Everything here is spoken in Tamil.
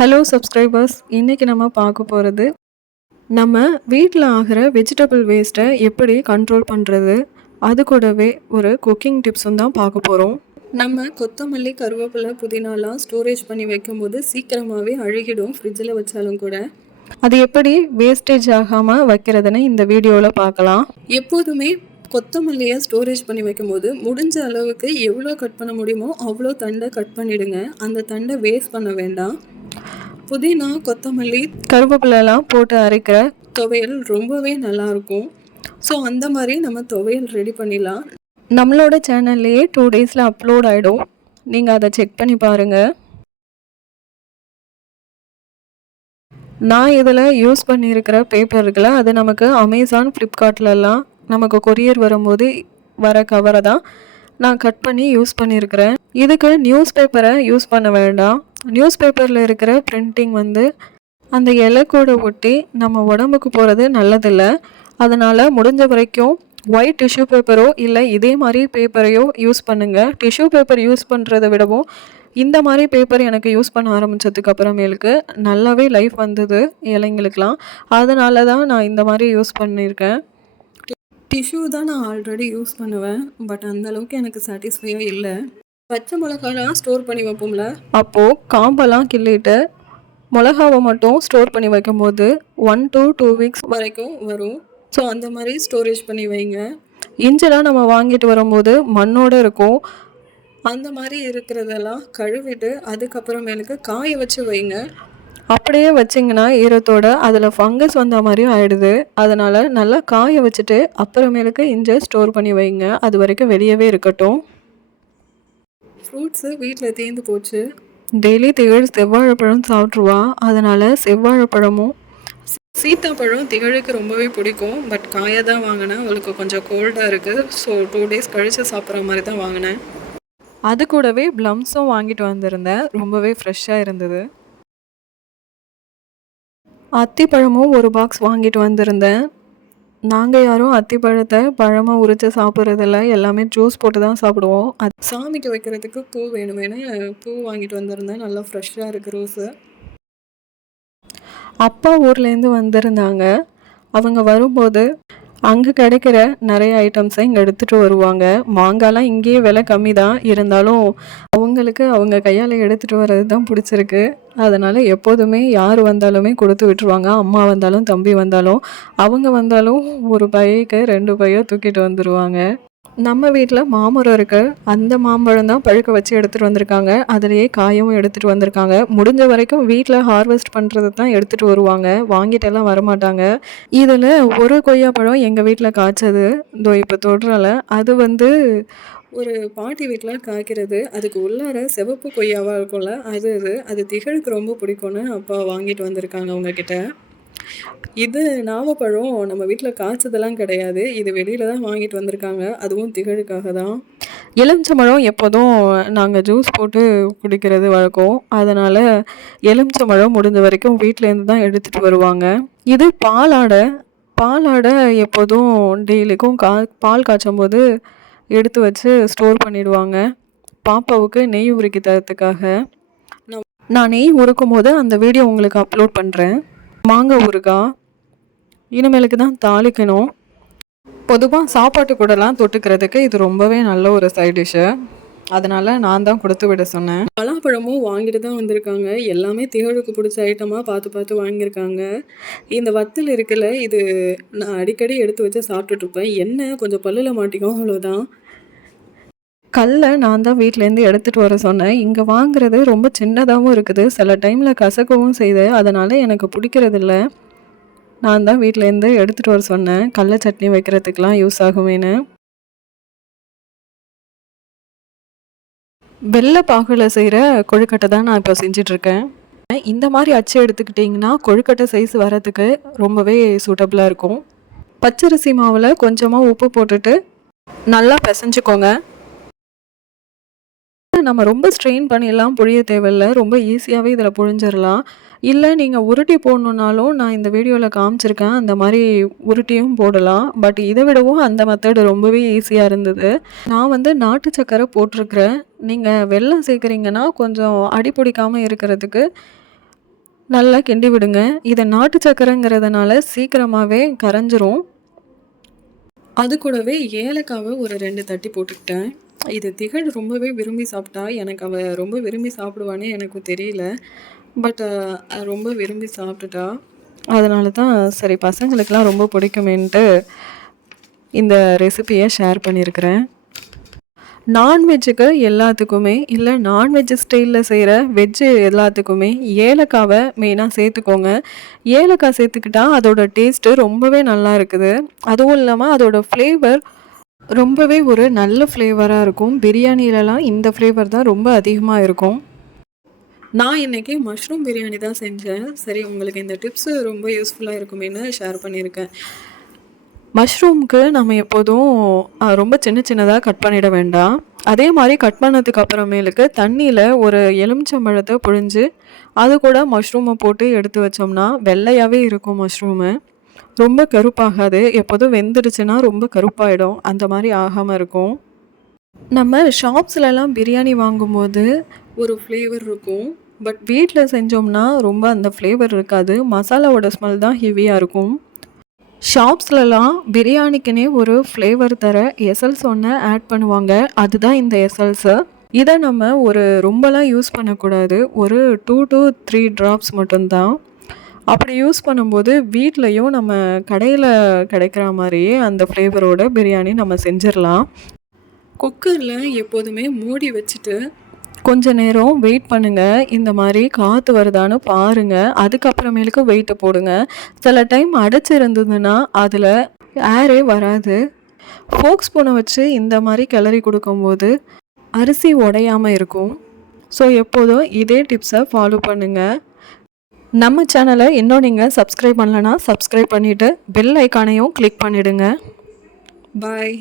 ஹலோ சப்ஸ்கிரைபர்ஸ், இன்றைக்கி நம்ம பார்க்க போகிறது நம்ம வீட்டில் ஆகிற வெஜிடபிள் வேஸ்ட்டை எப்படி கண்ட்ரோல் பண்ணுறது, அது கூடவே ஒரு குக்கிங் டிப்ஸும் தான் பார்க்க போகிறோம். நம்ம கொத்தமல்லி, கருவேப்பிலை, புதினாலாம் ஸ்டோரேஜ் பண்ணி வைக்கும்போது சீக்கிரமாகவே அழுகிடும் ஃப்ரிட்ஜில் வச்சாலும் கூட. அது எப்படி வேஸ்டேஜ் ஆகாமல் வைக்கிறதுன்னு இந்த வீடியோவில் பார்க்கலாம். எப்போதுமே கொத்தமல்லியை ஸ்டோரேஜ் பண்ணி வைக்கும்போது முடிஞ்ச அளவுக்கு எவ்வளோ கட் பண்ண முடியுமோ அவ்வளோ தண்டை கட் பண்ணிவிடுங்க. அந்த தண்டை வேஸ்ட் பண்ண வேண்டாம். புதினா, கொத்தமல்லி, கருவேப்பிலெல்லாம் போட்டு அரைக்கிற துவையல் ரொம்பவே நல்லாயிருக்கும். ஸோ அந்த மாதிரி நம்ம துவையல் ரெடி பண்ணிடலாம். நம்மளோட சேனல்லையே 2 டேஸில் அப்லோட் ஆகிடும். நீங்கள் அதை செக் பண்ணி பாருங்கள். நான் இதில் யூஸ் பண்ணியிருக்கிற பேப்பர் இருக்குல்ல, அது நமக்கு அமேசான், ஃப்ளிப்கார்ட்லலாம் நமக்கு கொரியர் வரும்போது வர கவரை தான் நான் கட் பண்ணி யூஸ் பண்ணியிருக்கிறேன். இதுக்கு நியூஸ் பேப்பரை யூஸ் பண்ண வேண்டாம். நியூஸ் பேப்பரில் இருக்கிற பிரிண்டிங் அந்த இலை கூட ஒட்டி நம்ம உடம்புக்கு போகிறது நல்லதில்லை. அதனால் முடிஞ்ச வரைக்கும் ஒயிட் டிஷ்யூ பேப்பரோ இல்லை இதே மாதிரி பேப்பரையோ யூஸ் பண்ணுங்கள். டிஷ்யூ பேப்பர் யூஸ் பண்ணுறதை விடவும் இந்த மாதிரி பேப்பர் எனக்கு யூஸ் பண்ண ஆரம்பித்ததுக்கு அப்புறமேலுக்கு நல்லாவே லைஃப் வந்தது இலைங்களுக்கெலாம். அதனால தான் நான் இந்த மாதிரி யூஸ் பண்ணியிருக்கேன். டிஷ்யூ தான் நான் ஆல்ரெடி யூஸ் பண்ணுவேன், பட் அந்தளவுக்கு எனக்கு சாட்டிஸ்ஃபையாக இல்லை. பச்சை மிளகாலாம் ஸ்டோர் பண்ணி வைப்போம்ல, அப்போது காம்பெல்லாம் கிள்ளிட்டு மிளகாவை மட்டும் ஸ்டோர் பண்ணி வைக்கும்போது 1 to 2 வீக்ஸ் வரைக்கும் வரும். ஸோ அந்த மாதிரி ஸ்டோரேஜ் பண்ணி வைங்க. இஞ்சிலாம் நம்ம வாங்கிட்டு வரும்போது மண்ணோடு இருக்கும். அந்த மாதிரி இருக்கிறதெல்லாம் கழுவிட்டு அதுக்கப்புறமேலுக்கு காய வச்சு வைங்க. அப்படியே வச்சிங்கன்னா ஈரத்தோட அதில் ஃபங்கஸ் வந்த மாதிரியும் ஆகிடுது. அதனால் நல்லா காய வச்சுட்டு அப்புறமேலுக்கு இஞ்சி ஸ்டோர் பண்ணி வைங்க. அது வரைக்கும் வெளியவே இருக்கட்டும். ஃப்ரூட்ஸு வீட்டில் தீர்ந்து போச்சு. டெய்லி திகழ் செவ்வாழைப்பழம் சாப்பிட்ருவா. அதனால் செவ்வாழைப்பழமும் சீத்தாப்பழம் திகழுக்கு ரொம்பவே பிடிக்கும். பட் காயை தான் வாங்கினேன். அவளுக்கு கொஞ்சம் கோல்டாக இருக்குது. ஸோ 2 டேஸ் கழித்து சாப்பிட்ற மாதிரி தான் வாங்கினேன். அது கூடவே ப்ளம்ஸும் வாங்கிட்டு வந்திருந்தேன். ரொம்பவே ஃப்ரெஷ்ஷாக இருந்தது. அத்திப்பழமும் ஒரு பாக்ஸ் வாங்கிட்டு வந்திருந்தேன். நாங்கள் யாரும் அத்திப்பழத்தை பழமாக உரித்து சாப்பிட்றதில்ல. எல்லாமே ஜூஸ் போட்டு தான் சாப்பிடுவோம். அது சாமிக்கு வைக்கிறதுக்கு பூ வேணுமேனு பூ வாங்கிட்டு வந்திருந்தேன். நல்லா ஃப்ரெஷ்ஷாக இருக்குது ரோஸு. அப்பா ஊர்லேருந்து வந்திருந்தாங்க. அவங்க வரும்போது அங்கே கிடைக்கிற நிறைய ஐட்டம்ஸை இங்கே எடுத்துகிட்டு வருவாங்க. மாங்காய்லாம் இங்கேயே விலை கம்மி தான், இருந்தாலும் அவங்களுக்கு அவங்க கையால் எடுத்துகிட்டு வர்றது தான் பிடிச்சிருக்கு. அதனால் எப்போதுமே யார் வந்தாலுமே கொடுத்து விட்டுருவாங்க. அம்மா வந்தாலும் தம்பி வந்தாலும் அவங்க வந்தாலும் ஒரு பைக்கு 2 பையோ தூக்கிட்டு வந்துடுவாங்க. நம்ம வீட்டில் மாமரம் இருக்குது. அந்த மாம்பழம் தான் பழுக்க வச்சு எடுத்துகிட்டு வந்திருக்காங்க. அதிலேயே காயும் எடுத்துகிட்டு வந்திருக்காங்க. முடிஞ்ச வரைக்கும் வீட்டில் ஹார்வெஸ்ட் பண்ணுறது தான் எடுத்துகிட்டு வருவாங்க, வாங்கிட்டெல்லாம் வரமாட்டாங்க. இதில் ஒரு கொய்யாப்பழம் எங்கள் வீட்டில் காய்ச்சது, இதோ இப்போ தொடுறல, அது ஒரு பாட்டி வீட்டில் காய்க்கிறது. அதுக்கு உள்ளார சிவப்பு கொய்யாவாக இருக்கும்ல, அது திகழுக்கு ரொம்ப பிடிக்கும்னு அப்பா வாங்கிட்டு வந்திருக்காங்க அவங்கக்கிட்ட. இது நாவப்பழம் நம்ம வீட்டில் காய்ச்சதெல்லாம் கிடையாது. இது வெளியில் தான் வாங்கிட்டு வந்திருக்காங்க. அதுவும் திகழுக்காக தான். எலுமிச்சம்பழம் எப்போதும் நாங்கள் ஜூஸ் போட்டு குடிக்கிறது வழக்கம். அதனால் எலுமிச்சம்பழம் முடிஞ்ச வரைக்கும் வீட்டிலேருந்து தான் எடுத்துகிட்டு வருவாங்க. இது பாலாடை எப்போதும் டெய்லிக்கும் பால் காய்ச்சும் போது எடுத்து வச்சு ஸ்டோர் பண்ணிடுவாங்க. பாப்பாவுக்கு நெய் உருக்கி தரத்துக்காக. நான் நெய் உருக்கும் போது அந்த வீடியோ உங்களுக்கு அப்லோட் பண்ணுறேன். மாங்காய் ஊறுகாய் இனிமேலுக்கு தான் தாளிக்கணும். பொதுவாக சாப்பாட்டு கூடலாம் தொட்டுக்கிறதுக்கு இது ரொம்பவே நல்ல ஒரு சைட் டிஷ்ஷு. அதனால் நான் தான் கொடுத்து விட சொன்னேன். பலாப்பழமும் வாங்கிட்டு தான் வந்திருக்காங்க. எல்லாமே திகழுக்கு பிடிச்ச ஐட்டமாக பார்த்து வாங்கியிருக்காங்க. இந்த வத்தல் இருக்குல்ல, இது நான் அடிக்கடி எடுத்து வச்சு சாப்பிட்டுட்ருப்பேன். என்ன கொஞ்சம் பல்லில் மாட்டிக்கும், அவ்வளோதான். கல்லை நான் தான் வீட்டிலேருந்து எடுத்துகிட்டு வர சொன்னேன். இங்கே வாங்குறது ரொம்ப சின்னதாகவும் இருக்குது, சில டைமில் கசக்கவும் செய்யுது. அதனால் எனக்கு பிடிக்கிறதில்ல. நான் தான் வீட்டிலேருந்து எடுத்துகிட்டு வர சொன்னேன், கடல சட்னி வைக்கிறதுக்கெலாம் யூஸ் ஆகுமேனு. வெள்ளை பாகுல செய்கிற கொழுக்கட்டை தான் நான் இப்போ செஞ்சிட்ருக்கேன். இந்த மாதிரி அச்சு எடுத்துக்கிட்டிங்கன்னா கொழுக்கட்டை சைஸ் வரதுக்கு ரொம்பவே சூட்டபுளாக இருக்கும். பச்சரிசி மாவில் கொஞ்சமாக உப்பு போட்டுட்டு நல்லா பிசைஞ்சுக்கோங்க. நம்ம ரொம்ப ஸ்ட்ரெயின் பண்ணிடலாம் புழிய தேவையில்லை. ரொம்ப ஈஸியாகவே இதில் புழிஞ்சிடலாம். இல்லை நீங்கள் உருட்டி போடணுன்னாலும் நான் இந்த வீடியோவில் காமிச்சிருக்கேன், அந்த மாதிரி உருட்டியும் போடலாம். பட் இதை விடவும் அந்த மெத்தடு ரொம்பவே ஈஸியாக இருந்தது. நான் நாட்டு சக்கரை போட்டிருக்கிறேன். நீங்கள் வெல்லம் சேர்க்குறீங்கன்னா கொஞ்சம் அடி பிடிக்காமல் இருக்கிறதுக்கு நல்லா கிண்டி விடுங்க. இதை நாட்டு சக்கரைங்கிறதுனால சீக்கிரமாகவே கரைஞ்சிரும். அது கூடவே ஏலக்காவை ஒரு 2 தட்டி போட்டுக்கிட்டேன். இது திகழ் ரொம்பவே விரும்பி சாப்பிட்டா. எனக்கு ரொம்ப விரும்பி சாப்பிடுவானே எனக்கு தெரியல. பட் ரொம்ப விரும்பி சாப்பிட்டுட்டா. அதனால தான் சரி பசங்களுக்கெலாம் ரொம்ப பிடிக்குமேன்ட்டு இந்த ரெசிபியை ஷேர் பண்ணியிருக்கிறேன். நான்வெஜ்ஜுக்கு எல்லாத்துக்குமே இல்லை நான்வெஜ் ஸ்டைலில் செய்கிற வெஜ்ஜு எல்லாத்துக்குமே ஏலக்காவை மெயினாக சேர்த்துக்கோங்க. ஏலக்காய் சேர்த்துக்கிட்டா அதோட டேஸ்ட்டு ரொம்பவே நல்லா இருக்குது. அதுவும் இல்லாமல் அதோட ஃப்ளேவர் ரொம்பவே ஒரு நல்ல ஃப்ளேவராக இருக்கும். பிரியாணிலலாம் இந்த ஃப்ளேவர் தான் ரொம்ப அதிகமாக இருக்கும். நான் இன்றைக்கி மஷ்ரூம் பிரியாணி தான் செஞ்சேன். சரி உங்களுக்கு இந்த டிப்ஸு ரொம்ப யூஸ்ஃபுல்லாக இருக்குமேனு ஷேர் பண்ணியிருக்கேன். மஷ்ரூம்க்கு நம்ம எப்போதும் ரொம்ப சின்ன சின்னதாக கட் பண்ணிட வேண்டாம். அதே மாதிரி கட் பண்ணதுக்கு அப்புறமேலுக்கு தண்ணியில் ஒரு எலுமிச்சம்பழத்தை புழிஞ்சு அது கூட மஷ்ரூமை போட்டு எடுத்து வச்சோம்னா வெள்ளையாகவே இருக்கும் மஷ்ரூமு. ரொம்ப கருப்பாகாது. எப்போதும் வெந்துடுச்சுன்னா ரொம்ப கருப்பாயிடும். அந்த மாதிரி ஆகாமல் இருக்கும். நம்ம ஷாப்ஸ்லலாம் பிரியாணி வாங்கும்போது ஒரு ஃப்ளேவர் இருக்கும். பட் வீட்டில் செஞ்சோம்னா ரொம்ப அந்த ஃப்ளேவர் இருக்காது. மசாலாவோட ஸ்மெல் தான் ஹெவியாக இருக்கும். ஷாப்ஸ்லலாம் பிரியாணிக்குனே ஒரு ஃப்ளேவர் தர எசல்ஸ் ஒன்று ஆட் பண்ணுவாங்க. அதுதான் இந்த எசல்ஸு. இதை நம்ம ஒரு ரொம்பலாம் யூஸ் பண்ணக்கூடாது. ஒரு 2 to 3 ட்ராப்ஸ் மட்டும்தான். அப்படி யூஸ் பண்ணும்போது வீட்லேயும் நம்ம கடையில் கிடைக்கிற மாதிரியே அந்த ஃப்ளேவரோட பிரியாணி நம்ம செஞ்சிடலாம். குக்கரில் எப்போதுமே மூடி வச்சுட்டு கொஞ்ச நேரம் வெயிட் பண்ணுங்கள். இந்த மாதிரி காற்று வருதான்னு பாருங்கள். அதுக்கப்புறமேலுக்கு வெயிட்டை போடுங்க. சில டைம் அடைச்சிருந்ததுன்னா அதில் ஏரே வராது. ஃபோக் ஸ்பூனை வச்சு இந்த மாதிரி கிளறி கொடுக்கும்போது அரிசி உடையாமல் இருக்கும். ஸோ எப்போதும் இதே டிப்ஸை ஃபாலோ பண்ணுங்கள். நம்ம சேனலை இன்னும் நீங்கள் சப்ஸ்கிரைப் பண்ணலன்னா சப்ஸ்கிரைப் பண்ணிவிட்டு பெல் ஐக்கானையும் கிளிக் பண்ணிவிடுங்க. பாய்.